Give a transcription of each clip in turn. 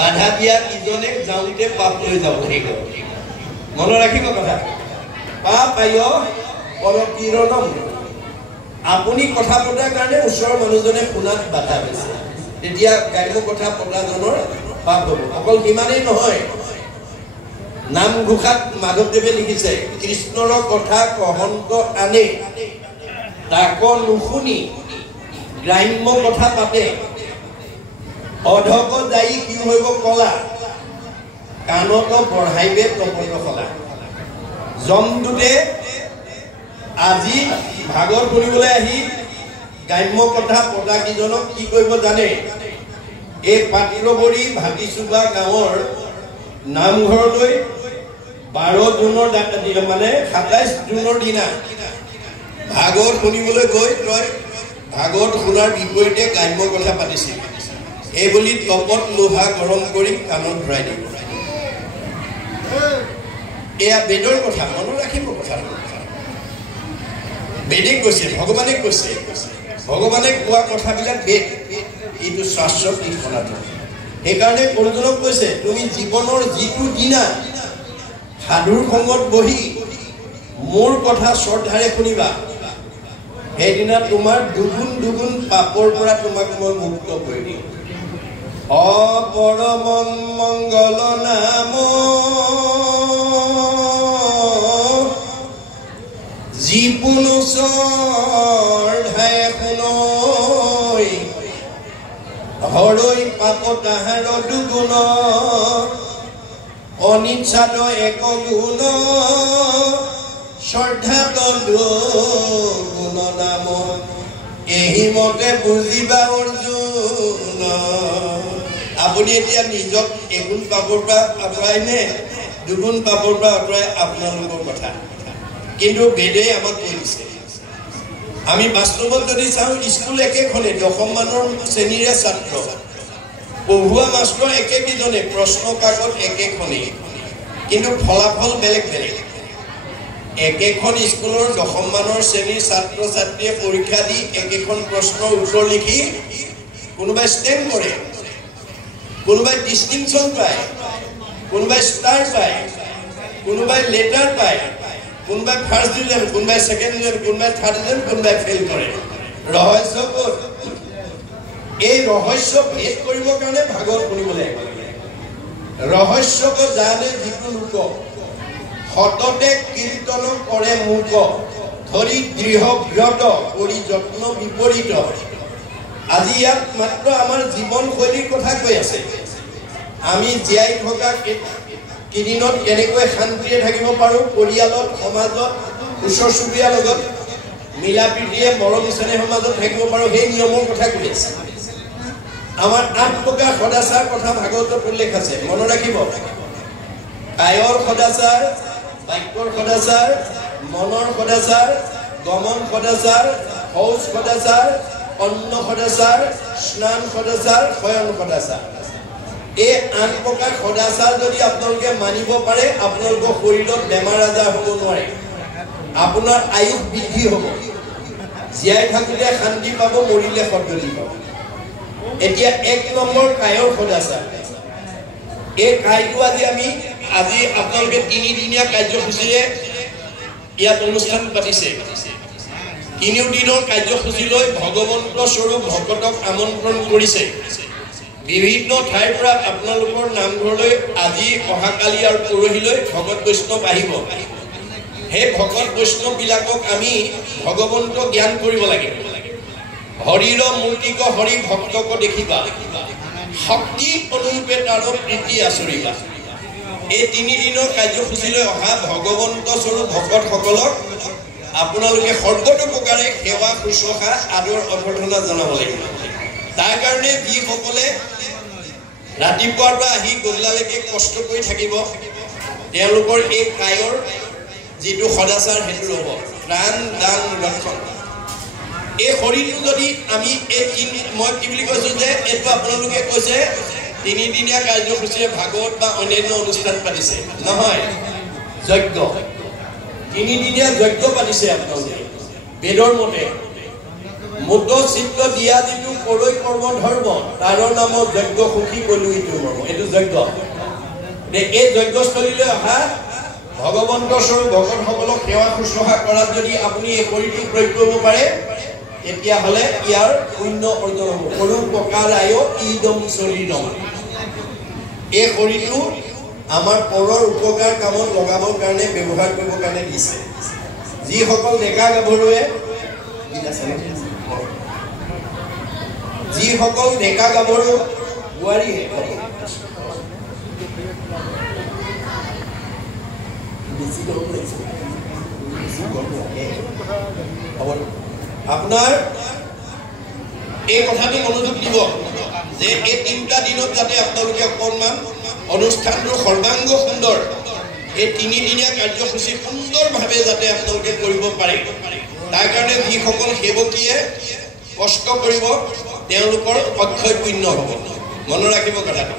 বাধা দিয়া ইজনে যাওঁতে পাপ লৈ যাব লাগিব মনত ৰাখিব কথা পাপ আয় পৰকিৰণম আপুনি কথা পতাৰ কাৰণে ওচৰৰ মানুহজনে শুনাত বাধা পাইছে তেতিয়া গ্ৰাম্য কথা পতাজনৰ পাপ হ'ব অকল ইমানেই নহয় নামঘোষাত মাধৱদেৱে লিখিছে কৃষ্ণৰ কথা কহন্ত আনে তাক নুশুনি গ্ৰাম্য কথা পাতে অধক যাই কি হইব কলা কাণত বঢ়াইবে তপত খলা জমদূতে আজি ভাগৰ কৰিবলৈ আহি গ্ৰাম্য কথা পতা কিজনক কি কৰিব জানে এই পাতিৰবৰী ভাটিচুবা গাঁৱৰ নামঘৰলৈ 12 জুনৰ মানে 27 জুনৰ দিনা ভাগৱত শুনিবলৈ গৈ তই ভাগৱত শুনাৰ বিপৰীতে গ্ৰাম্য কথা পাতিছিল এই বুলি তপত লোহা গৰম কৰি কাণত ভৰাই দিব এয়া বেদৰ কথা মনত ৰাখিব কথা বেদে কৈছে ভগৱানে কৈছে ভগৱানে কোৱা কথাবিলাক বেদ এইটো শাস্ত্ৰত লিখা সেইকাৰণে অৰ্জুনক কৈছে তুমি জীৱনৰ যিটো দিনা সাধুৰ সংগত বহি মোৰ কথা শ্ৰদ্ধাৰে শুনিবা সেইদিনা তোমাৰ দুগুণ পাপৰ পৰা তোমাক মই মুক্ত কৰি দিম অপৰম মংগল নাম যিপুনু শ্ৰদ্ধাৰে শুনৈ হৰৈ পাপ তাহাৰ দুগুণ অনিচ্ছাত এক গুণ শ্ৰদ্ধাত দুগুণ নাম এই মতে বুজিবা অৰ্জুন আপুনি এতিয়া নিজক এগুণ পাপৰ পৰা আঁতৰাই নে দুগুণ পাপৰ পৰা আঁতৰাই আপোনালোকৰ কথা কিন্তু বেদে আমাক কৈ দিছে আমি বাস্তৱত যদি চাওঁ স্কুল একেখনে 10 মানৰ শ্ৰেণীৰে ছাত্ৰ পঢ়ুৱা মাষ্টৰ একেকিজনে প্ৰশ্ন কাকত একেখনে কিন্তু ফলাফল বেলেগ বেলেগ একেখন স্কুলৰ 10 মানৰ শ্ৰেণীৰ ছাত্ৰ ছাত্ৰীয়ে পৰীক্ষা দি একেখন প্ৰশ্নৰ উত্তৰ লিখি কোনোবাই ষ্টেম্প কৰে কোনোবাই ডিষ্টিংচন পায় কোনোবাই ষ্টাৰ পায় কোনোবাই লেটাৰ পায় কোনোবাই ফাৰ্ষ্ট ডিভিজন কোনোবাই সেকেন্ড ডিভিজন কোনোবাই থাৰ্ড ডিভিজন কোনোবাই ফেল কৰে ৰহস্য ক'ত এই ৰহস্য ভেদ কৰিবৰ কাৰণে ভাগৱত শুনিবলৈ ৰহস্যক জানে যিটো লোক সততে কীৰ্তন কৰে মুক ধৰি দৃঢ় ব্ৰত কৰি যত্ন বিপৰীত আজি ইয়াত মাত্ৰ আমাৰ জীৱন শৈলীৰ কথা কৈ আছে আমি জীয়াই থকা কিদিনত কেনেকৈ শান্তিৰে থাকিব পাৰোঁ পৰিয়ালত সমাজত ওচৰ চুবুৰীয়াৰ লগত মিলা প্ৰীতিৰে মৰম চেনেহ সমাজত থাকিব পাৰোঁ সেই নিয়মৰ কথা কৈ আছে আমাৰ 8 প্ৰকাৰ সদাচাৰ কথা ভাগৱতত উল্লেখ আছে মনত ৰাখিব কায়ৰ সদাচাৰ বাক্যৰ সদাচাৰ মনৰ সদাচাৰ গমন সদাচাৰ শৌচ সদাচাৰ অন্ন সদাচাৰ স্নান সদাচাৰ শয়ন সদাচাৰ এই 8 প্ৰকাৰ সদাচাৰ যদি আপোনালোকে মানিব পাৰে আপোনালোকৰ শৰীৰত বেমাৰ আজাৰ হ'ব নোৱাৰে আপোনাৰ আয়ুস বৃদ্ধি হ'ব জীয়াই থাকিলে শান্তি পাব মৰিলে সদ্গতি পাব এতিয়া 1 নম্বৰ কায়ৰ সদাচাৰ এই কায়টো আজি আপোনালোকে 3 দিনীয়া কাৰ্যসূচীৰে ইয়াত অনুষ্ঠান পাতিছে 3 দিনৰ কাৰ্যসূচীলৈ ভগৱন্ত স্বৰূপ ভকতক আমন্ত্ৰণ কৰিছে বিভিন্ন ঠাইৰ পৰা আপোনালোকৰ নামঘৰলৈ আজি অহাকালি আৰু পৰহিলৈ ভকত বৈষ্ণৱ আহিব হে ভকত বৈষ্ণৱ বিলাকক আমি ভগৱন্ত জ্ঞান কৰিব লাগিব হৰিৰ মূৰ্তিক হৰি ভক্তক দেখিবা শক্তি অনুৰূপে তাৰ প্ৰীতি আচৰিবা এই 3 দিনৰ কাৰ্যসূচীলৈ অহা ভগৱন্ত স্বৰূপ ভকতসকলক আপোনালোকে সৰ্বতোপ্ৰকাৰে সেৱা শুশ্ৰূষা আদৰ অভ্যৰ্থনা জনাব লাগিব তাৰ কাৰণে যিসকলে ৰাতিপুৱাৰ পৰা আহি গধূলালৈকে কষ্ট কৰি থাকিব তেওঁলোকৰ এই কায়ৰ যিটো সদাচাৰ সেইটো ল'ব প্ৰাণ দান ৰক্ষণ এই শৰীৰটো যদি আমি মই কি বুলি কৈছোঁ যে এইটো আপোনালোকে কৈছে 3 দিনীয়া কাৰ্যসূচীৰে ভাগৱত বা অন্যান্য অনুষ্ঠান পাতিছে নহয় যজ্ঞ 3 দিনীয়া যজ্ঞ পাতিছে আপোনালোকে বেদৰ মতে মুদ চিত্ৰ দিয়া যিটো পৰৈ কৰ্ম ধৰ্ম তাৰ নাম যজ্ঞ সুখী কলো ইটো মৰ্ম এইটো যজ্ঞ এই যজ্ঞস্থলীলৈ অহা ভগৱন্ত স্বৰূপ ভকতসকলক সেৱা শুশ্ৰূষা কৰাত যদি আপুনি এই শৰীৰটো প্ৰয়োগ কৰিব পাৰে তেতিয়াহ'লে ইয়াৰ পুণ্য অৰ্জন হ'ব সৰু পকাৰায় ইদম শৰীৰম এই শৰীৰটো আমাৰ পৰৰ উপকাৰ কামত লগাবৰ কাৰণে ব্যৱহাৰ কৰিবৰ কাৰণে দিছে যিসকল ডেকা গাভৰুৱে যিসকল ডেকা গাভৰু বোৱাৰীয়ে আপোনাৰ এই কথাটো মনোযোগ দিব যে এই 3টা দিনত যাতে আপোনালোকে অকণমান অনুষ্ঠানটোৰ সৰ্বাংগ সুন্দৰ এই 3দিনীয়া কাৰ্যসূচী সুন্দৰভাৱে যাতে আপোনালোকে কৰিব পাৰে তাৰ কাৰণে যিসকল সেৱকীয়ে কষ্ট কৰিব তেওঁলোকৰ অক্ষয় পুণ্য হ'ব মনত ৰাখিব কথাটো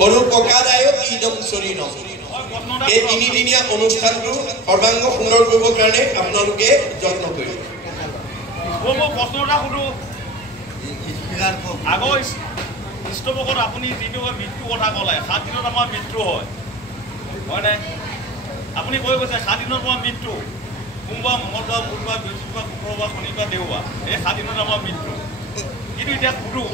সৰু পকাৰায় ইদম শৰীৰম এই 3দিনীয়া অনুষ্ঠানটো সৰ্বাংগ সুন্দৰ কৰিবৰ কাৰণে আপোনালোকে যত্ন কৰিব প্ৰশ্ন এটা সুধো আগৰ ইষ্টভকত আপুনি যিটো মৃত্যু কথা ক'লে 7 দিনত আমাৰ মৃত্যু হয় নাই আপুনি কৈ কৈছে 7 দিনত আমাৰ মৃত্যু সোমবাৰ মঙলবাৰ বুধবাৰ বৃহস্পতিবাৰ শুক্ৰবাৰ শনিবাৰ দেওবাৰ এই 7 দিনত আমাৰ মৃত্যু কিন্তু এতিয়া সুধো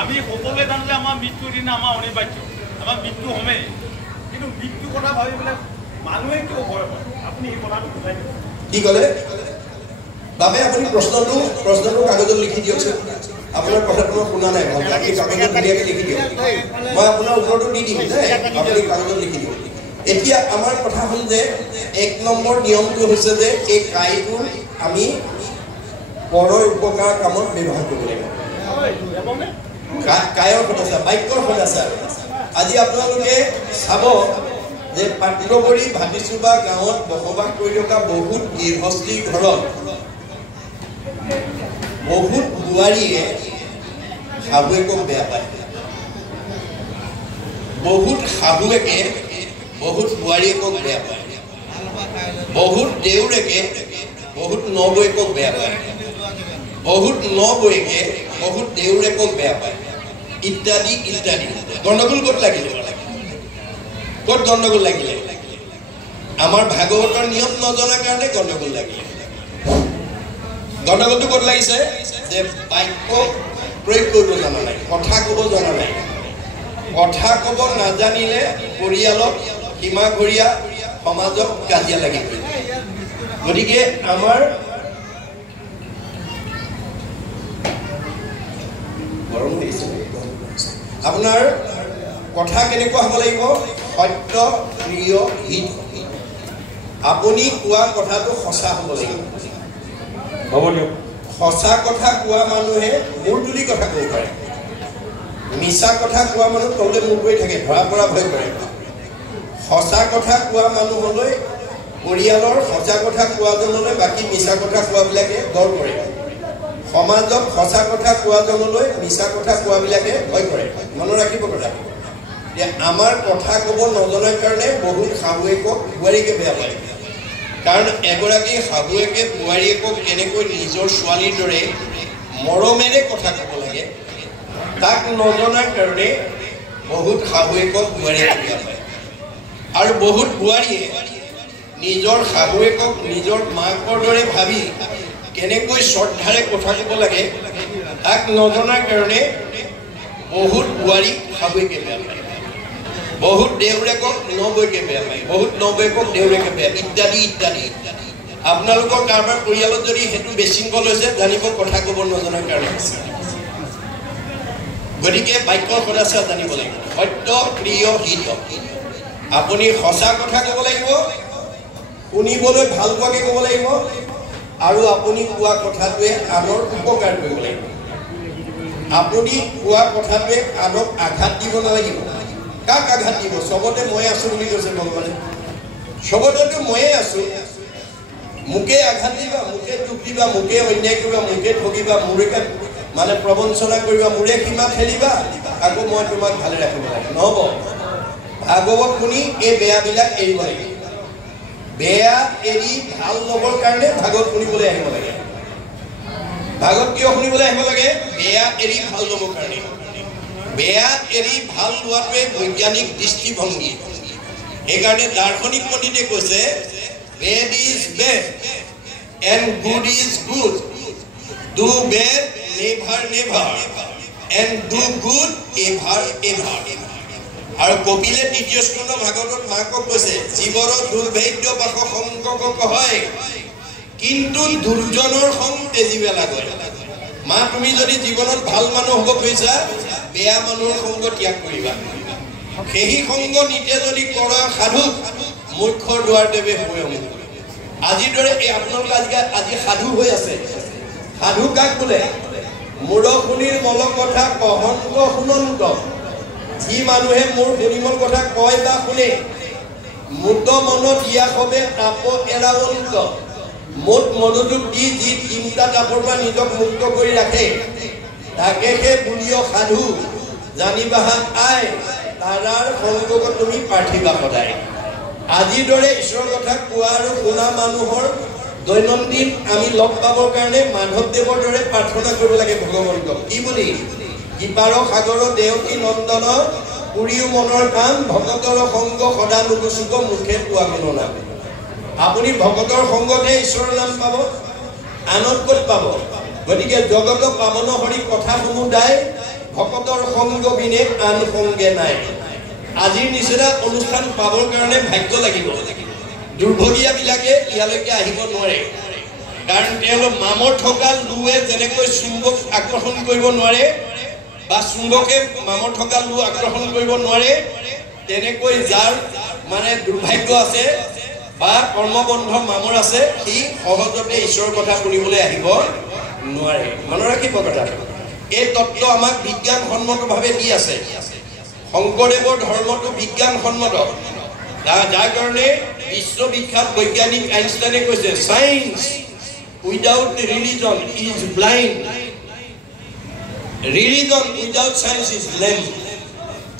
আমি সকলোৱে জানো যে আমাৰ মৃত্যুৰ দিনা আমাৰ অনিবাৰ্য আমাৰ মৃত্যু হমেই কিন্তু মৃত্যুৰ কথা ভাবি পেলাই মানুহে কিয় ভয় কৰে আপুনি এই কথাটো বুজাই দিব কি ক'লে বাবে আপুনি প্ৰশ্নটো কাগজত লিখি দিয়কচোন আপোনাৰ কথাটো মই শুনা নাই ভালকৈ কাগজত ধুনীয়াকৈ লিখি দিয়ক মই আপোনাৰ উত্তৰটো দি দিম দেই আপুনি কাগজত লিখি দিয়ক এতিয়া আমাৰ কথা হ'ল যে 1 নম্বৰ নিয়মটো হৈছে যে এই কাইটো আমি পৰৰ উপকাৰ কামত ব্যৱহাৰ কৰিব লাগিব কায়ৰ সদস্য বাক্যৰ সদস্য আজি আপোনালোকে চাব যে পাত্ৰবৰী ভাটিচুবা গাঁৱত বসবাস কৰি থকা বহুত গৃহস্থী ঘৰত বহুত বোৱাৰীয়ে শাহুৱেকক বেয়া পায় বহুত শাহুৱেকে বহুত বোৱাৰীয়েকক বেয়া পায় বহুত দেউৰেকে বহুত নবৌয়েকক বেয়া পায় বহুত নবৌয়েকে বহুত দেউৰেকক বেয়া পায় ইত্যাদি ইত্যাদি গণ্ডগোল ক'ত লাগিলে ক'ত গণ্ডগোল লাগিলে আমাৰ ভাগৱতৰ নিয়ম নজনাৰ কাৰণে গণ্ডগোল লাগিলে গণ্ডগোলটো ক'ত লাগিছে যে বাক্য প্ৰয়োগ কৰিব জনা নাই কথা ক'ব জনা নাই কথা ক'ব নাজানিলে পৰিয়ালত সীমাঘৰীয়া সমাজত কাজিয়া লাগিব গতিকে আমাৰ গৰম হৈছে আপোনাৰ কথা কেনেকুৱা হ'ব লাগিব সত্য প্ৰিয় হিত আপুনি কোৱা কথাটো সঁচা হ'ব লাগিব হ'ব দিয়ক সঁচা কথা কোৱা মানুহে মূৰ তুলি কথা ক'ব পাৰে মিছা কথা কোৱা মানুহ তলে মূৰ কৰি থাকে ধৰা পৰা ভয় কৰে সঁচা কথা কোৱা মানুহলৈ পৰিয়ালৰ সঁচা কথা কোৱাজনলৈ বাকী মিছা কথা কোৱাবিলাকে ডৰ কৰে সমাজত সঁচা কথা কোৱাজনলৈ মিছা কথা কোৱাবিলাকে ভয় কৰে মনত ৰাখিব কথা যে আমাৰ কথা ক'ব নজনাৰ কাৰণে বহুত শাহুৱেকক বোৱাৰীকে বেয়া পায় কাৰণ এগৰাকী শাহুৱেকে বোৱাৰীয়েকক কেনেকৈ নিজৰ ছোৱালীৰ দৰে মৰমেৰে কথা ক'ব লাগে তাক নজনাৰ কাৰণে বহুত শাহুৱেকক বোৱাৰীয়েকে বেয়া পায় আৰু বহুত বোৱাৰীয়ে নিজৰ শাহুৱেকক নিজৰ মাকৰ দৰে ভাবি কেনেকৈ শ্ৰদ্ধাৰে কথা ক'ব লাগে তাক নজনাৰ কাৰণে বহুত বোৱাৰীক শাহুৱেকে বেয়া পায় বহুত দেউৰেকক নবৌয়েকে বেয়া পায় বহুত নবৌয়েকক দেউৰেকে বেয়া ইত্যাদি ইত্যাদি আপোনালোকৰ কাৰোবাৰ পৰিয়ালত যদি সেইটো বিশৃংখল হৈছে জানিব কথা ক'ব নজনাৰ কাৰণে গতিকে বাক্যৰ সদাচা জানিব লাগিব সত্য প্ৰিয় হিত আপুনি সঁচা কথা ক'ব লাগিব শুনিবলৈ ভাল পোৱাকৈ ক'ব লাগিব আৰু আপুনি কোৱা কথাটোৱে আনৰ উপকাৰ কৰিব লাগিব আপুনি কোৱা কথাটোৱে আনক আঘাত দিব নালাগিব কাক আঘাত দিব চবতে মই আছো বুলি কৈছে ভগৱানে চবতেতো ময়ে আছো মোকে আঘাত দিবা মোকে দুখ দিবা মোকে অন্যায় কৰিবা মোকে ঠগিবা মোৰে মানে প্ৰবঞ্চনা কৰিবা মোৰে সীমা ঠেলিবা আকৌ মই তোমাক ভালে ৰাখিব লাগিব নহ'ব ভাগৱত শুনি এই বেয়াবিলাক এৰিব লাগিব বেয়া এৰি ভাল ল'বৰ কাৰণে ভাগৱত শুনিবলৈ আহিব লাগে ভাগত কিয় শুনিবলৈ আহিব লাগে? বেয়া এৰি ভাল ল'বৰ কাৰণে। বেয়া এৰি ভাল লোৱাটোৱে বৈজ্ঞানিক দৃষ্টিভংগী। সেইকাৰণে দাৰ্শনিক পণ্ডিতে কৈছে bed is bed and good is good, do bed never never and do good ever ever. আৰু কপিলে তৃতীয় স্কন্ধ ভাগৱতত মাকক কৈছে জীৱৰ দুৰ্ভেদ্য পাশ সংকক হয় কিন্তু দুৰ্জনৰ সং তেজিবে লাগে। মা তুমি যদি জীৱনত ভাল মানুহ হ'ব খুজিছা বেয়া মানুহৰ সংগ ত্যাগ কৰিবা। সেই সংগ নিতে যদি কৰা সাধু মূৰ্খৰ দুৱাৰ দেৱে হৈ আজিৰ দৰে এই আপোনালোকে আজি সাধু হৈ আছে। সাধু কাক বোলে? মূৰশুনিৰ মল কথা কহন্ত শুনন্ত, যি মানুহে মোৰ শুনিমল কথা কয় বা শুনে, মুত মনত ইয়া হবে তাপ এৰাৱন্ত, মুঠ মনোযোগ দি যি তিনিটা তাপৰ পৰা নিজক মুক্ত কৰি ৰাখে তাকে সেই বুলিয় সাধু জানিবা আই তাৰাৰ সংযোগত তুমি পাৰ্থিবা সদায়। আজিৰ দৰে ঈশ্বৰৰ কথা কোৱা আৰু শুনা মানুহৰ দৈনন্দিন আমি লগ পাবৰ কাৰণে মাধৱদেৱৰ দৰে প্ৰাৰ্থনা কৰিব লাগে ভগৱন্তক। কি বুলি? ইপাৰ সাগৰ দেৱকী নন্দন পুৰিও মনৰ কাম, ভকতৰ সংগ সদা নুগুচুক মুখে পোৱা গণনা। আপুনি ভকতৰ সংগতে ঈশ্বৰৰ নাম পাব, আনত ক'ত পাব? গতিকে জগত পাৱন হৰি কথাসমূহ দায়, ভকতৰ সংগ বিনে আন সংগে নাই। আজিৰ নিচিনা অনুষ্ঠান পাবৰ কাৰণে ভাগ্য লাগিব। দুৰ্ভগীয়াবিলাকে ইয়ালৈকে আহিব নোৱাৰে, কাৰণ তেওঁলোক মামৰ থকা লুৱে যেনেকৈ চুম্বক আকৰ্ষণ কৰিব নোৱাৰে বা চুম্বকে মামৰ থকা লু আকৰ্ষণ কৰিব নোৱাৰে, তেনেকৈ যাৰ মানে দুৰ্ভাগ্য আছে বা কৰ্মবন্ধ মামৰ আছে সি সহজতে ঈশ্বৰৰ কথা শুনিবলৈ আহিব নোৱাৰে। মনত ৰাখিব কথাটো। এই তত্ত্ব আমাক বিজ্ঞানসন্মতভাৱে দি আছে। শংকৰদেৱৰ ধৰ্মটো বিজ্ঞানসন্মত, যাৰ কাৰণে বিশ্ববিখ্যাত বৈজ্ঞানিক আইনষ্টাইনে কৈছে science without religion is blind, religion without science is lamp.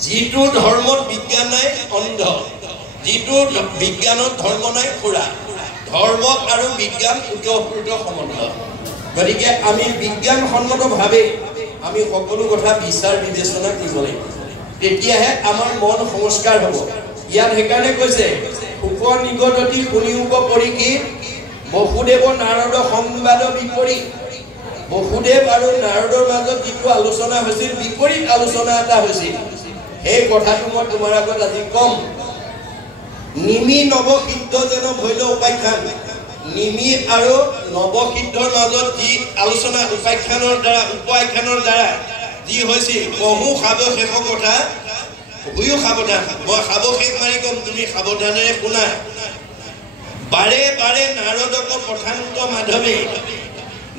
যিটো ধৰ্মত বিজ্ঞান নাই অন্ধ, যিটো বিজ্ঞানত ধৰ্ম নাই খুৰা। ধৰ্ম আৰু বিজ্ঞান ওতঃপ্ৰোত সম্বন্ধ। গতিকে আমি বিজ্ঞানসন্মতভাৱে আমি সকলো কথা বিচাৰ বিবেচনা কৰিব লাগিব, তেতিয়াহে আমাৰ মন সংস্কাৰ হ'ব। ইয়াত সেইকাৰণে কৈছে সুখ নিগদতি শুনিব পৰি কি বসুদেৱ নাৰদ সংবাদ বিপৰীত। বসুদেৱ আৰু নাৰদৰ মাজত যিটো আলোচনা হৈছিল, বিপৰীত আলোচনা এটা হৈছিল, সেই কথাটো মই তোমাৰ আগত আজি ক'ম। নিমি নৱসিদ্ধ যেন ভৈল উপাখ্যান। নিমি আৰু নৱসিদ্ধৰ মাজত যি আলোচনা উপাখ্যানৰ দ্বাৰা যি হৈছিল, বহু সাৱশেষ কথা হুইও সাৱধান। মই সাৱশেষ মাৰি কম, তুমি সাৱধানেৰে শুনা। বাৰে বাৰে নাৰদক প্ৰথান্ত মাধৱে,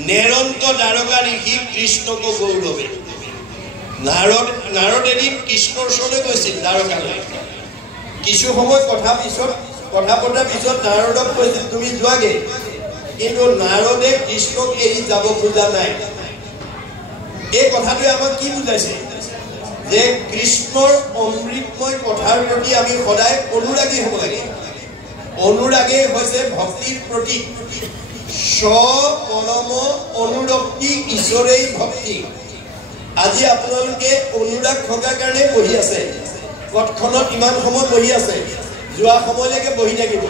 নেৰন্ত দ্বাৰকা ঋষি কৃষ্ণক গৌৰৱে। নাৰদ এদিন কৃষ্ণৰ ওচৰলৈ গৈছিল দ্বাৰকালৈ। কিছু সময় কথা পতাৰ পিছত নাৰদক কৈছিল তুমি যোৱাগে, কিন্তু নাৰদে কৃষ্ণক এৰি যাব খোজা নাই। এই কথাটোৱে আমাক কি বুজাইছে? যে কৃষ্ণৰ অমৃতময় কথাৰ প্ৰতি আমি সদায় অনুৰাগী হ'ব লাগে। অনুৰাগেই হৈছে ভক্তিৰ প্ৰতীক। পৰম অনুৰক্তি ঈশ্বৰেই ভক্তি। আজি আপোনালোকে অনুৰাগ থকাৰ কাৰণে বহি আছে, পথখনত ইমান সময় বহি আছে, যোৱা সময়লৈকে বহি থাকিব।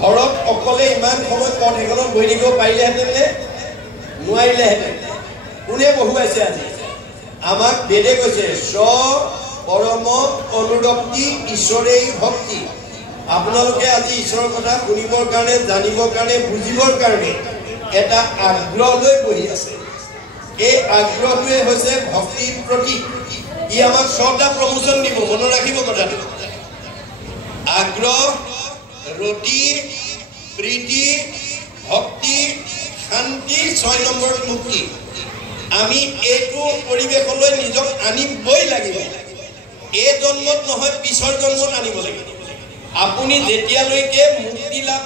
ঘৰত অকলে ইমান সময় পথ এখনত বহি থাকিব পাৰিলেহেঁতেন নে নোৱাৰিলেহেঁতেন? কোনে বহুৱাইছে আজি? আমাক বেদে কৈছে পৰম অনুৰক্তি ঈশ্বৰেই ভক্তি। আপোনালোকে আজি ঈশ্বৰৰ কথা শুনিবৰ কাৰণে, জানিবৰ কাৰণে, বুজিবৰ কাৰণে এটা আগ্ৰহ লৈ বহি আছে। এই আগ্ৰহটোৱে হৈছে ভক্তিৰ প্ৰতীক। ই আমাক 6টা প্ৰমোচন দিব, মনত ৰাখিব কথাটো। আগ্ৰহ, ৰতি, প্ৰীতি, ভক্তি, শান্তি, 6 নম্বৰত মুক্তি। আমি এইটো পৰিৱেশলৈ নিজক আনিবই লাগিব। এই জন্মত নহয়, পিছৰ জন্মত আনিব লাগিব। আপুনি যেতিয়ালৈকে মুক্তি লাভ